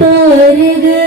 तारगा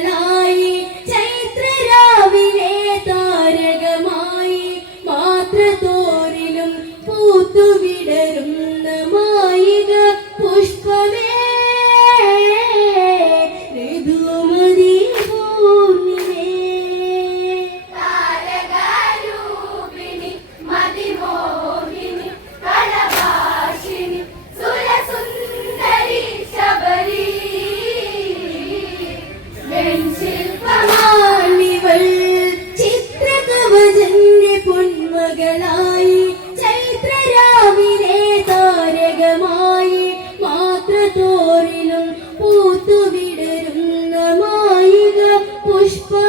പൊന്മകളായി ചൈത്രരാവിലെ താരകമായി മാത്രത്തോരിലും പൂത്തുവിടരുന്ന മായിക പുഷ്പമേ Deus, Pai.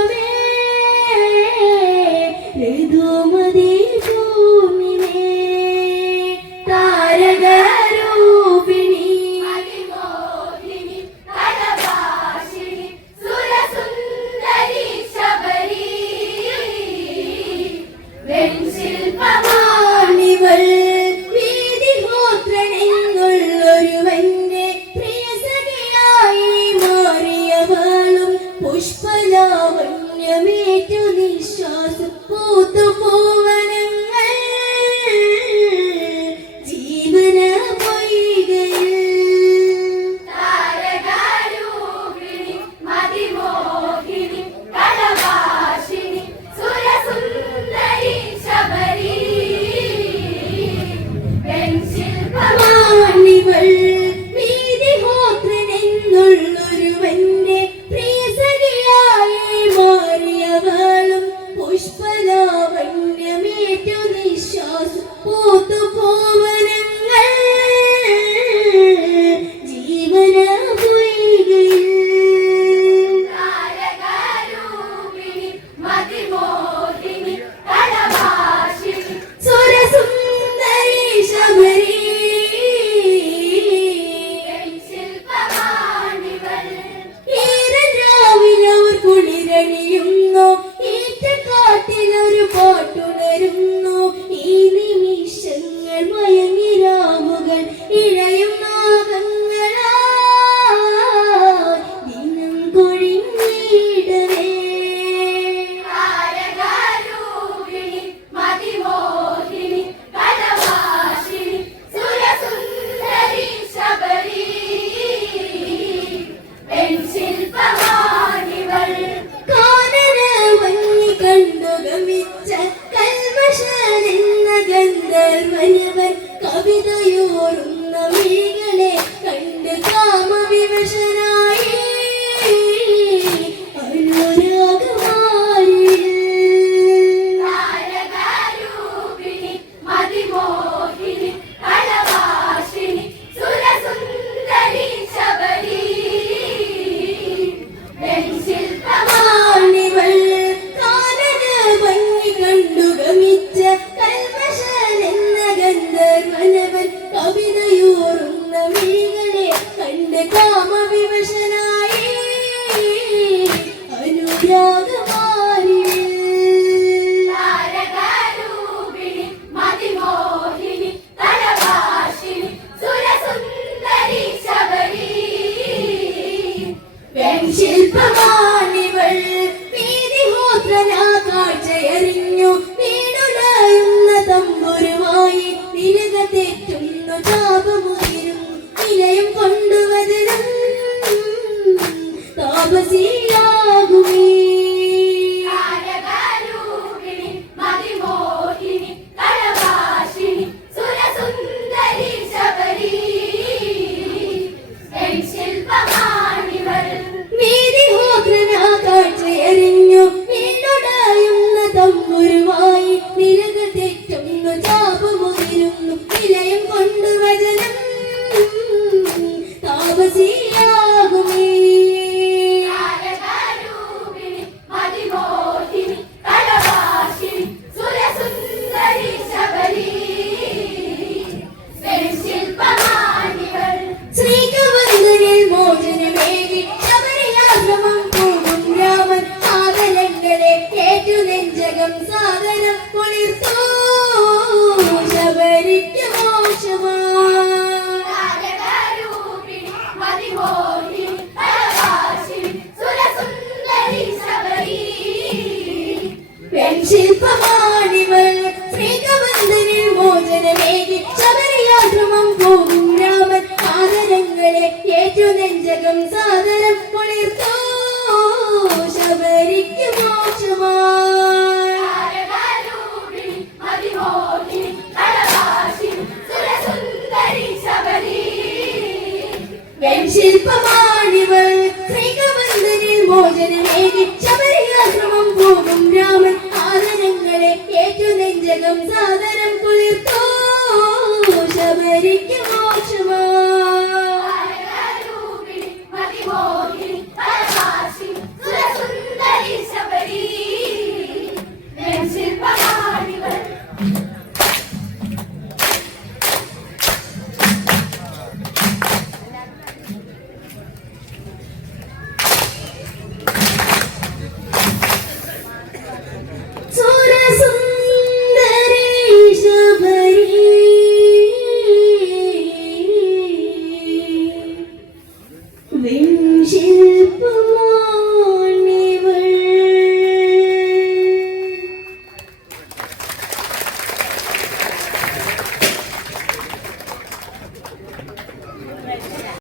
സർവനവൻ കവിതയോറും നമികളെ കണ്ട് കാമവിവശന Pelo വെൺശില്പമാണിവൾ ശ്രീകബന്ധനിൽ മോചനമേകി ശബരിയാശ്രമം പോകും രാമൻ ആദരങ്ങളെ ഏറ്റു നെഞ്ചകം ആദരങ്ങളെ സാദരം കുളിർത്തോ. ശബരിക്ക്